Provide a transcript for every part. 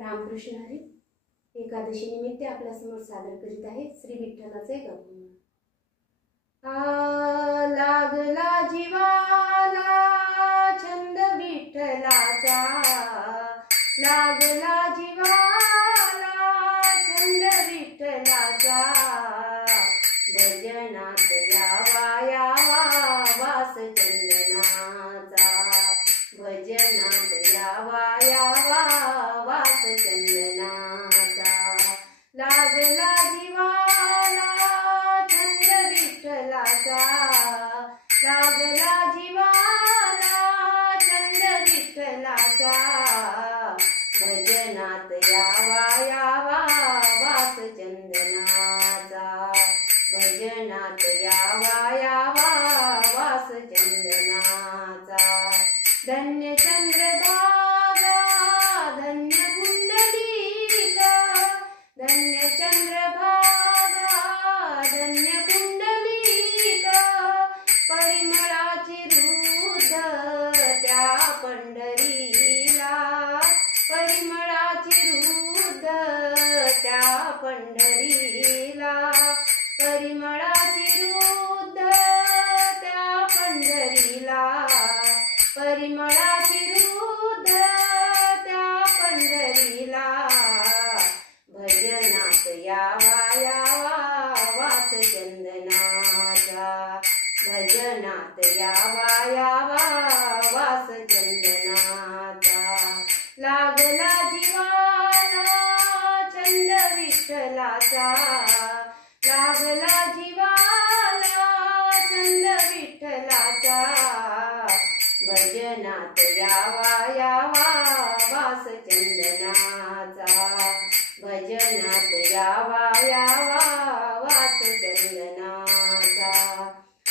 रामकृष्ण हरी. एकादशी निमित्त आपल्या समोर सादर करीत आहे श्री विठ्ठलाचे गाणं. लागला जीवाला छंद विठ्ठलाचा, लागला जीवाला छंद विठ्ठलाचा, भजनात यावा यावा वास चंदनाचा, भजनात यावा यावा वास चंदनाचा. लागला जीवाला छंद विठ्ठलाचा, लागला जीवाला छंद विठ्ठलाचा, भजनात यावा यावा वास चंदनाचा, भजनात यावा यावा वास चंदनाचा. धन्य चंद्रभागा धन्य पुंडलिक, धन्य चंद्रभागा धन्य पुंडलिक, परिमळाची रुद्र त्या पंढरीला, परिमळाची रुद्र त्या पंढरीला, परिमळाची रुद्र त्या पंढरीला, परिमळाची रुद्र त्या पंढरीला, भजनात यावा यावा वास चंदनाचा, भजनात यावा यावा वास चंदनाचा. लागला जीवाला छंद विठ्ठलाचा, लागला जीवाला छंद विठ्ठलाचा, भजनात यावा यावा वास चंदनाचा, भजनात यावा यावा वास चंदनाचा.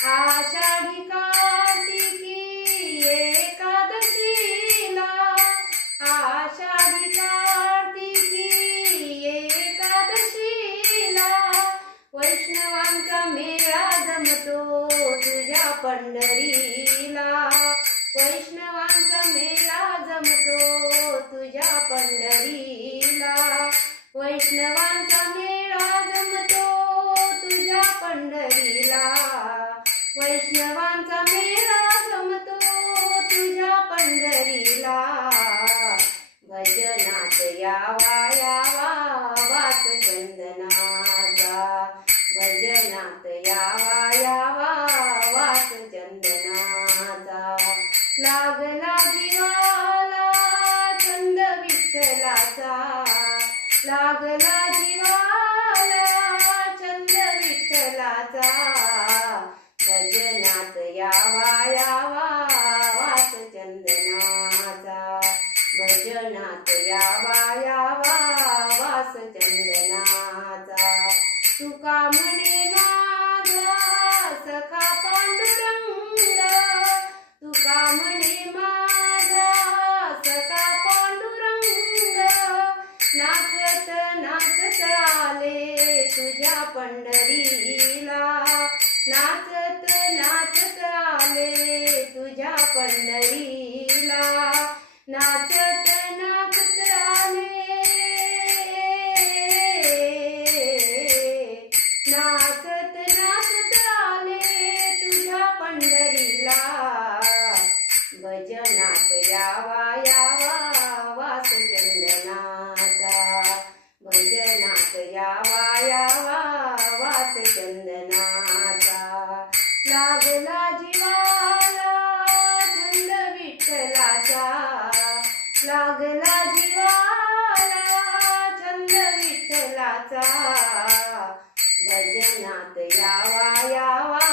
आषाढी कार्तिकी एकादशीला, आषाढी कार्तिकी एकादशीला, वैष्णवांचा मेळा जमतो तुझ्या पंढरीला, वैष्णवांचा मेळा जमतो तुझ्या पंढरीला, वैष्णवांचा मेळा जमतो तुझ्या पंढरीला, वैष्णवांचा मेळा जमतो तुझ्या पंढरीला, भजनात यावा यावा वास चंदनाचा, भजनात यावा यावा वास चंदनाचा. लागला जीवाला छंद विठ्ठलाचा, लागला जीवाला छंद विठ्ठलाचा, भजनात यावा यावा वास चंदनाचा, भजनात यावा यावा वास चंदनाचा. तुका म्हणे माझा सखा पांडुरंग, तुका म्हणे माझा सखा पांडुरंग, नाचत नाचत आले तुझ्या पंढरीला, नाचत नाचत आले तुझ्या पंढरीला, नाचत नाचत आले, नाचत नाचत आले तुझ्या पंढरीला, भजनात यावा यावा वास चंदनाचा, भजनात यावा यावा वास चंदनाचा. लागला जीवाला छंद विठ्ठलाचा, लागला जीवाला छंद विठ्ठलाचा, भजनात यावा यावा